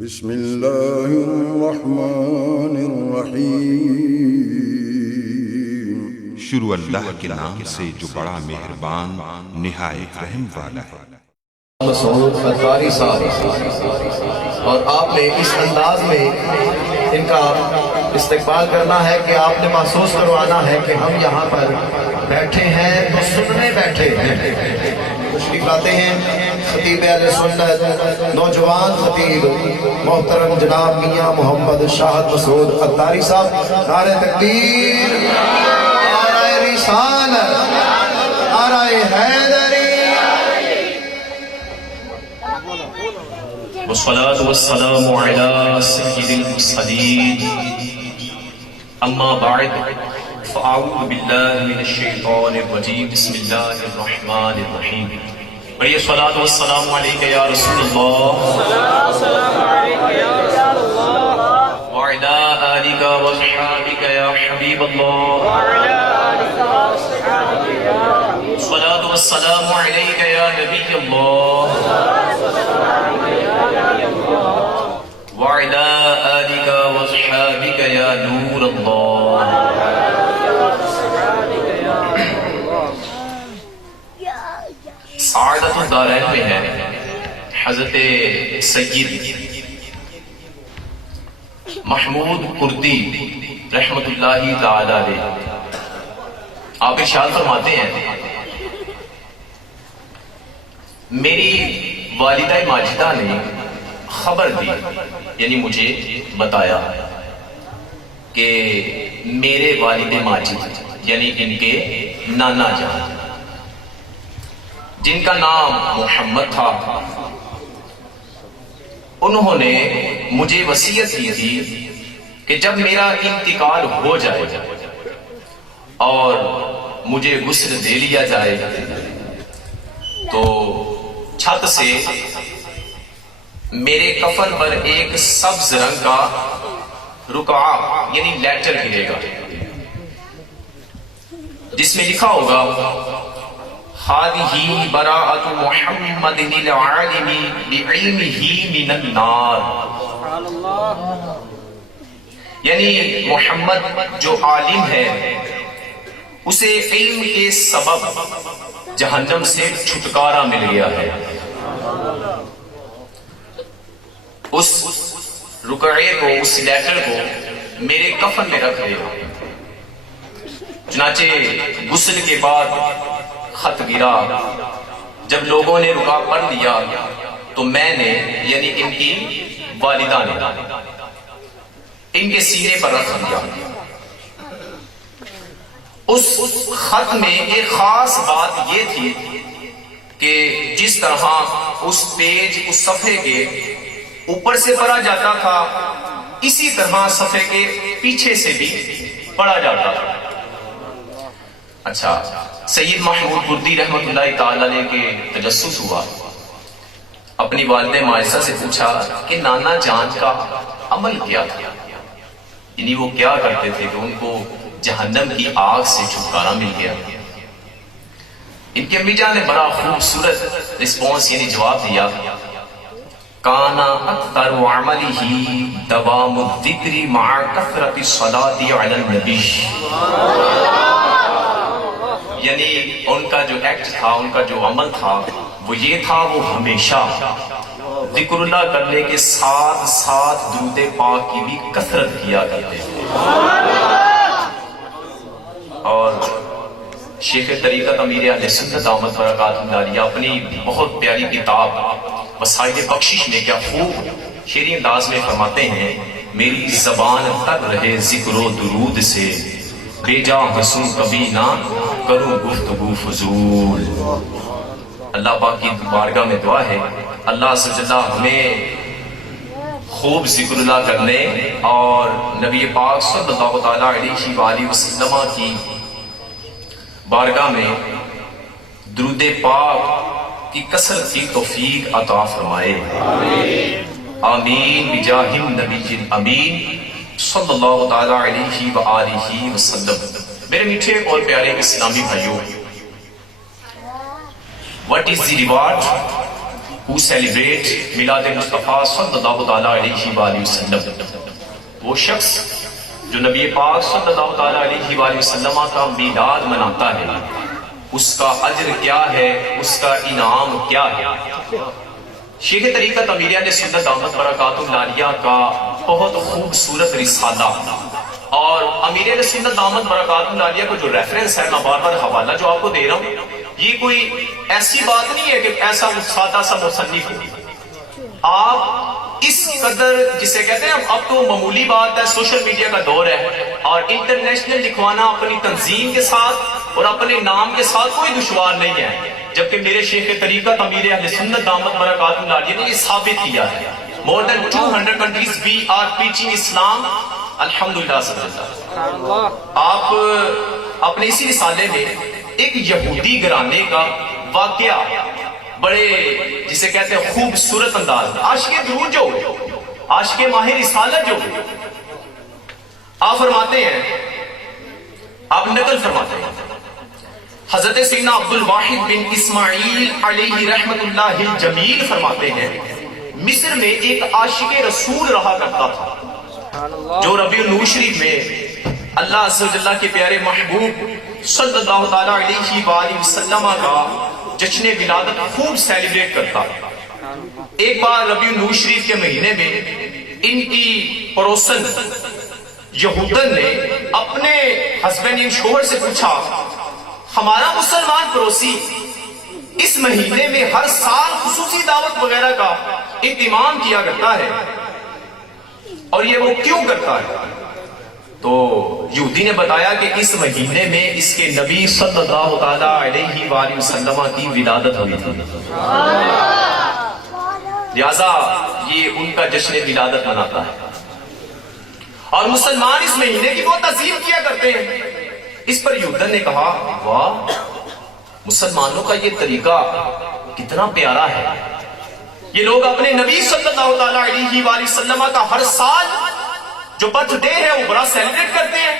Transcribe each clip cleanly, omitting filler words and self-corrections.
بسم اللہ الرحمن الرحیم۔ شروع اللہ کے نام سے جو بڑا مہربان نہایت رحم والا ہے۔ مسعود فتواری صاحب، اور آپ نے اس انداز میں ان کا استقبال کرنا ہے کہ آپ نے محسوس کروانا ہے کہ ہم یہاں پر بیٹھے ہیں تو سننے بیٹھے ہیں۔ تشریف لاتے ہیں خطیب اہل سنت نوجوان خطیب محترم جناب میاں محمد شاہد مسعود فتواری صاحب۔ نعرہ تکبیر، نعرہ رسالت، نعرہ حیدری۔ والصلاة والسلام على سيد المرسلين، أما بعد فأعوذ بالله من الشيطان الرجيم، بسم الله الرحمن الرحيم۔ بڑی صلاة والسلام عليك يا رسول الله وعلى آلك وصحابك يا حبيب الله، الصلاة والسلام عليك يا نبي الله وعلى آلك وصحابك يا نور الله۔ سعادت الدارین میں ہے حضرت سید محمود کردی رحمت اللہ تعالی علیہ۔ آپ ارشاد فرماتے ہیں، میری والدہ ماجدہ نے خبر دی، یعنی مجھے بتایا کہ میرے والد ماجد یعنی ان کے نانا جان جن کا نام محمد تھا، انہوں نے مجھے وصیت کی تھی کہ جب میرا انتقال ہو جائے اور مجھے غسل دے لیا جائے تو چھت سے میرے کفن پر ایک سبز رنگ کا رقعہ یعنی لیٹر گرے گا، جس میں لکھا ہوگا هذه براءة محمد العالم بعلمه من النار، یعنی محمد جو عالم ہے اسے علم کے سبب جہنم سے چھٹکارا مل گیا ہے۔ اس رقعے کو، اس لیٹر کو میرے کفن میں رکھ دیا۔ چنانچہ غسل کے بعد خط گرا، جب لوگوں نے رقعہ پڑھ لیا تو میں نے یعنی ان کی والدہ نے ان کے سینے پر رکھ دیا۔ اس خط میں ایک خاص بات یہ تھی کہ جس طرح اس پیج، اس صفحے کے اوپر سے پڑھا جاتا تھا، اسی طرح صفحے کے پیچھے سے بھی پڑھا جاتا تھا۔ اچھا، سید محمود کردی رحمت اللہ تعالی علیہ کے تجسس ہوا، اپنی والدہ ماجدہ سے پوچھا کہ نانا جان کا عمل کیا تھا، یعنی وہ کیا کرتے تھے کہ ان کو جہنم کی آگ سے چھٹکارا مل گیا۔ ان کی امی جان نے بڑا خوبصورت رسپانس یعنی جواب دیا، کانا اکثر عملہ دوام الذکر مع کثرت الصلاۃ علی النبی، یعنی ان کا جو ایکٹ تھا، ان کا جو عمل تھا وہ یہ تھا، وہ ہمیشہ ذکر اللہ کرنے کے ساتھ ساتھ درود پاک کی بھی کثرت کیا کرتے تھے۔ اور شیخ طریقت امیر اہل سنت دامت برکاتہ اللہ اپنی بہت پیاری کتاب وسائل بخشش میں کیا خوب شعری انداز میں فرماتے ہیں، میری زبان تر رہے ذکر و درود سے، بے جا ہنسوں کبھی نہ کروں گفتگو فضول۔ اللہ پاک کی بارگاہ میں دعا ہے، اللہ عز و جل ہمیں خوب ذکر اللہ کرنے اور نبی پاک صلی اللہ تعالیٰ علیہ وآلہ وسلم کی بارگاہ میں درود پاک کی کثرت کی توفیق عطا فرمائے، آمین بجاہ النبی الامین صلی اللہ تعالیٰ علیہ وآلہ وسلم۔ میرے میٹھے اور پیارے اسلامی بھائیوں، what is the reward who celebrate میلاد مصطفیٰ صلی اللہ تعالیٰ علیہ وآلہ وسلم. وہ شخص جو نبی پاک صلی اللہ تعالیٰ علیہ وآلہ وسلم کا میلاد مناتا ہے، اس کا اجر کیا ہے، اس کا انعام کیا ہے. شیخ طریقت امیر اہل سنت دامت برکاتہ العالیہ کا بہت خوبصورت رسالہ، اور امیر اہل سنت دامت برکاتہ العالیہ کو جو ریفرنس ہے، میں بار بار حوالہ جو آپ کو دے رہا ہوں، یہ کوئی ایسی بات نہیں ہے کہ ایسا سادہ سا مصنف ہو. آپ اس قدر جسے کہتے ہیں اب تو معمولی بات ہے، سوشل میڈیا کا دور ہے، اور انٹرنیشنل لکھوانا اپنی تنظیم کے ساتھ اور اپنے نام کے ساتھ کوئی دشوار نہیں ہے، جبکہ میرے شیخ طریقت امیر اہل سنت دامت برکاتہ العالیہ نے یہ ثابت کیا ہے. مور دین 200 countries we are preaching اسلام، الحمدللہ صلی اللہ. آپ اپنے اسی رسالے میں ایک یہودی گھرانے کا واقعہ بڑے جسے کہتے ہیں خوبصورت انداز میں، عاشق درود جو عاشق ماہ رسالت جو آپ فرماتے ہیں، آپ نقل فرماتے ہیں، حضرت سیدنا عبد الواحد بن اسماعیل علیہ رحمت اللہ الجمیل فرماتے ہیں، مصر میں ایک عاشق رسول رہا کرتا تھا جو ربیع النور شریف میں اللہ عز و جل کے پیارے محبوب صلی اللہ تعالیٰ علیہ وآلہ وسلم کا جشن ولادت خوب سیلیبریٹ کرتا. ایک بار ربیع النور شریف کے مہینے میں ان کی پڑوسن یہودن نے اپنے ہسبینڈ ان شوہر سے پوچھا، ہمارا مسلمان پڑوسی اس مہینے میں ہر سال خصوصی دعوت وغیرہ کا اہتمام کیا کرتا ہے، اور یہ وہ کیوں کرتا ہے؟ تو یہودی نے بتایا کہ اس مہینے میں اس کے نبی صلی اللہ تعالیٰ علیہ وآلہ وسلم کی ولادت ہوئی تھی، لہذا یہ ان کا جشن ولادت مناتا ہے، اور مسلمان اس مہینے کی بہت تعظیم کیا کرتے ہیں. اس پر یہودن نے کہا، واہ، مسلمانوں کا یہ طریقہ کتنا پیارا ہے، یہ لوگ اپنے نبی صلی اللہ تعالیٰ علیہ وآلہ وسلم کا ہر سال جو برتھ ڈے ہے وہ بڑا سیلیبریٹ کرتے ہیں.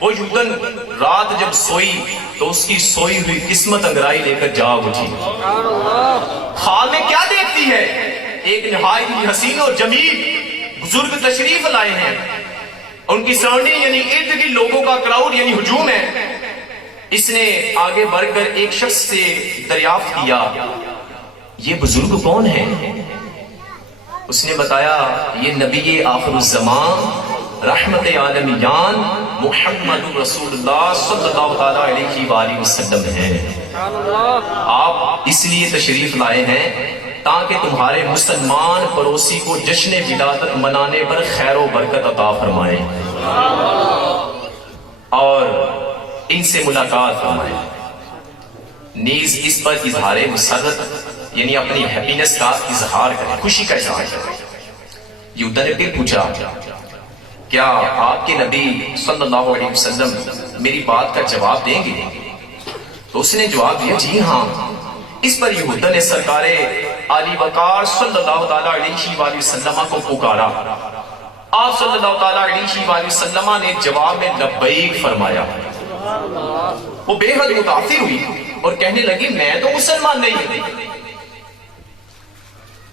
وہ یہودن رات جب سوئی تو اس کی سوئی ہوئی قسمت انگرائی لے کر جاگ اٹھی. خواب میں کیا دیکھتی ہے؟ ایک نہایت ہی حسین و جمیل بزرگ تشریف لائے ہیں، ان کی سراؤنڈنگ یعنی ارد گرد لوگوں کا کراؤڈ یعنی ہجوم ہے. اس نے آگے بڑھ کر ایک شخص سے دریافت کیا، یہ بزرگ کون ہے؟ اس نے بتایا، یہ نبی آخر الزمان رحمت عالمیان محمد رسول اللہ صلی اللہ تعالیٰ علیہ وآلہ وسلم ہیں. آپ اس لیے تشریف لائے ہیں تاکہ تمہارے مسلمان پڑوسی کو جشن ولادت منانے پر خیر و برکت عطا فرمائیں اور ان سے ملاقات فرمائیں، نیز اس پر اظہار مسرت یعنی اپنی ہیپینس کا اظہار کریں، خوشی کا اظہار کریں. یہودن نے پھر پوچھا، کیا آپ کے نبی صلی اللہ علیہ وسلم میری بات کا جواب دیں گے؟ تو اس نے جواب دیا، جی ہاں. اس پر یہودن نے سرکار عالی وقار صلی اللہ تعالیٰ علیہ وآلہ وسلم کو پکارا. آپ صلی اللہ تعالیٰ علیہ وآلہ وسلم نے جواب میں لبیک فرمایا. وہ بے حد متاثر ہوئی اور کہنے لگی، میں تو مسلمان نہیں ہوں.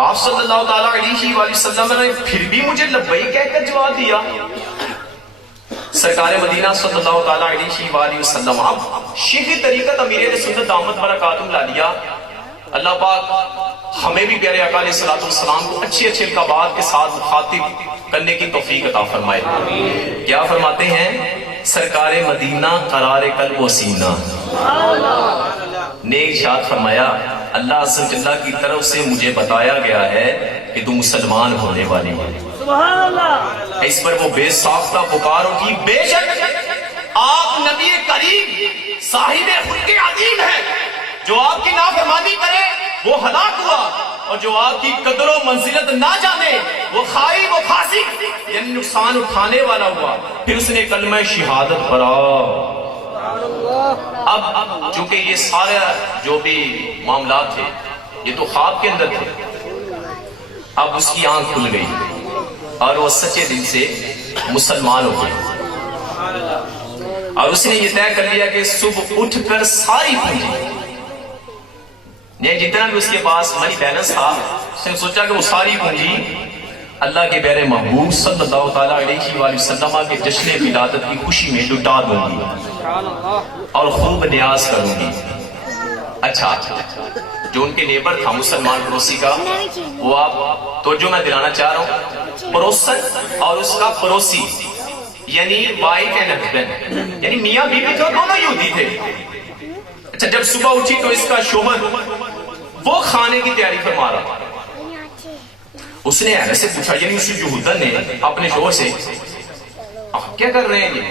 آپ صلی اللہ تعالیٰ علیہ وآلہ وسلم نے پھر بھی مجھے لبیک کہہ کر جواب دیا. سرکار مدینہ صلی اللہ تعالیٰ علیہ وآلہ وسلم اب شیخ طریقت امیر اہل سنت دامت برکاتہ العالیہ، اللہ پاک ہمیں بھی پیارے آقا علیہ السلام کو اچھے اچھے القابات کے ساتھ مخاطب کرنے کی توفیق عطا فرمائے. کیا فرماتے ہیں؟ سرکار مدینہ قرار قلب و سینہ نے ارشاد فرمایا، اللہ عز و جل کی طرف سے مجھے بتایا گیا ہے کہ تم مسلمان ہونے والی ہے. اس پر وہ بے ساختہ پکار اٹھی، بے شک آپ نبی کریم صاحب خلق عظیم ہیں، جو آپ کی نافرمانی کرے وہ ہلاک ہوا، اور جو آپ کی قدر و منزلت نہ جانے وہ خائب و فاسق یعنی نقصان اٹھانے والا ہوا. پھر اس نے کلمہ شہادت پڑھا. اب چونکہ یہ سارے جو بھی معاملات تھے یہ تو خواب کے اندر تھے، اب اس کی آنکھ کھل گئی اور وہ سچے دل سے مسلمان ہو گئے، اور اس نے یہ طے کر لیا کہ صبح اٹھ کر ساری پونجی یہ جتنا بھی اس کے پاس منی بیلنس تھا اس نے سوچا کہ وہ ساری پونجی اللہ کے پیارے محبوب صلی اللہ تعالیٰ علیہ وآلہ وسلم کے جشن ولادت کی خوشی میں لٹا دوں گی اور خوب نیاز کروں گی. اچھا جو ان کے نیبر تھا مسلمان پڑوسی کا وہ آپ توجہ میں دلانا چاہ رہا ہوں, پڑوسن اور اس کا پڑوسی یعنی وائف اینڈ ہسبینڈ یعنی میاں بیوی تو دونوں یہودی تھے. اچھا جب صبح اٹھی تو اس کا شوہر وہ کھانے کی تیاری فرما رہا تھا. اس نے ایسے پوچھا یعنی اس یہودن نے اپنے شوہر سے آپ کیا کر رہے ہیں یہ؟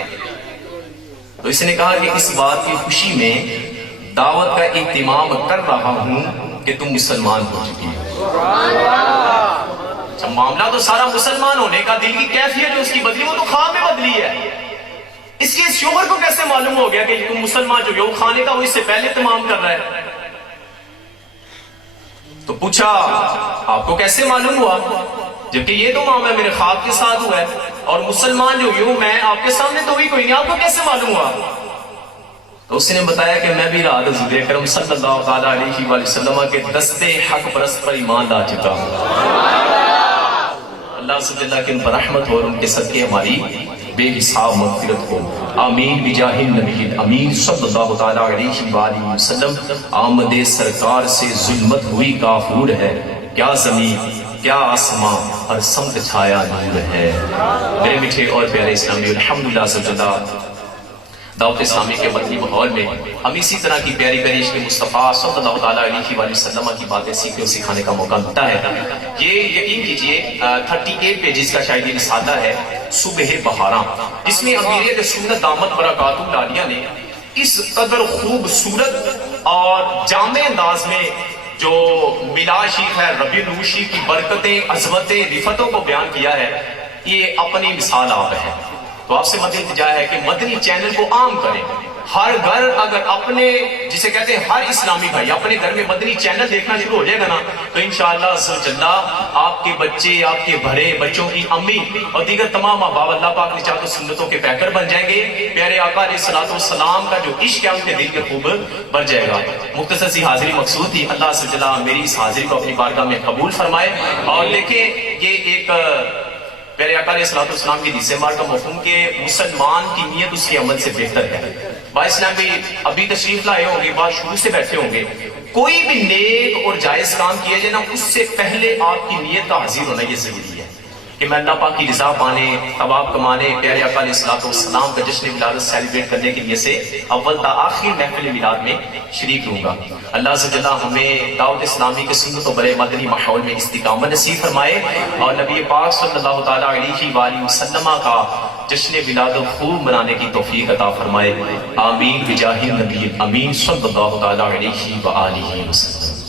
تو اس نے کہا کہ اس بات کی خوشی میں دعوت کا اہتمام کر رہا ہوں کہ تم مسلمان ہو چکی ہو. معاملہ تو سارا مسلمان ہونے کا, دل کی کیفیت جو اس کی بدلی وہ تو خواب میں بدلی ہے. اس کے شوہر کو کیسے معلوم ہو گیا کہ تم مسلمان جو وہ کھانے کا وہ اس سے پہلے اہتمام کر رہا ہے؟ تو پوچھا آپ کو کیسے معلوم ہوا جبکہ یہ تو معاملہ میرے خواب کے ساتھ ہوا ہے اور مسلمان جو ہوں میں آپ کے سامنے تو بھی کوئی نہیں, آپ کو کیسے معلوم ہوا؟ تو اس نے بتایا کہ میں بھی رات حضور اکرم صلی اللہ تعالیٰ علیہ وآلہ وسلم کے دستے حق پرست پر ایمان لا چکا ہوں. اللہ سے اللہ کے ان پر رحمت ہو اور ان کے صدقے ہماری بے حساب مغفرت ہو. آمین بجاہ النبی الامین صلی اللہ تعالیٰ علیہ وآلہ وسلم. آمد سرکار سے ظلمت ہوئی کافور ہے, کیا زمین کیا آسمان اور سمت چھایا نور ہے. میرے میٹھے اور پیارے اسلامی الحمدللہ سجدہ دعوت اسلامی کے مدنی ماحول میں ہم اسی طرح کی پیاری پیاری عشق مصطفیٰ صلی اللہ تعالیٰ علیہ وآلہ وسلم کی باتیں سیکھنے اور سکھانے کا موقع ملتا ہے. یہ یقین کیجئے 38 پیجز کا شاید یہ رسالہ ہے صبح بہاراں, جس میں امیر رسول دامت برکاتہ العالیہ نے اس قدر خوبصورت اور جامع انداز میں جو میلاد شریف ہے ربیع الاول شریف کی برکتیں عظمتیں رفتوں کو بیان کیا ہے, یہ اپنی مثال آپ ہے. تو آپ سے مدنی التجا ہے کہ مدنی چینل کو عام کریں. ہر گھر اگر اپنے جسے کہتے ہیں ہر اسلامی بھائی اپنے گھر میں مدنی چینل دیکھنا شروع ہو جائے گا نا تو انشاءاللہ عز و جل آپ کے بچے, آپ کے بڑے بچوں کی امی اور دیگر تمام احباب اللہ پاک نے چاہتے سنتوں کے پیکر بن جائیں گے. پیارے آقا علیہ الصلوۃ والسلام کا جو عشق ہے ان کے دل کے خوب بڑھ جائے گا. مختصر سی حاضری مقصود تھی. اللہ عز و جل میری اس حاضری کو اپنی بارگاہ میں قبول فرمائے. اور دیکھیں یہ ایک پیارے آقا علیہ الصلوۃ والسلام کی حدیث مبارک کا مفہوم کہ مسلمان کی نیت اس کے عمل سے بہتر ہے. بھائی اسلام بھی ابھی تشریف لائے ہوں گے, بات شروع سے بیٹھے ہوں گے. کوئی بھی نیک اور جائز کام کیا جائے نا اس سے پہلے آپ کی نیت کا حاضر ہونا یہ ضروری ہے کہ میں اللہ پاک کی رضا پانے, ثواب کمانے, پیارے آقا علیہ الصلوۃ والسلام کا جشن ولادت سیلیبریٹ کرنے کے لیے سے اول تا آخر محفل میلاد میں شریک ہوں گا. اللہ عز و جل ہمیں دعوت اسلامی کے سنت و بڑے مدنی ماحول میں استقامت نصیب فرمائے اور نبی پاک صلی اللہ تعالیٰ علیہ وآلہ وسلم کا جشن ولادت خوب منانے کی توفیق عطا فرمائے. آمین بجاہ النبی الامین صلی اللہ تعالیٰ علیہ وآلہ وسلم.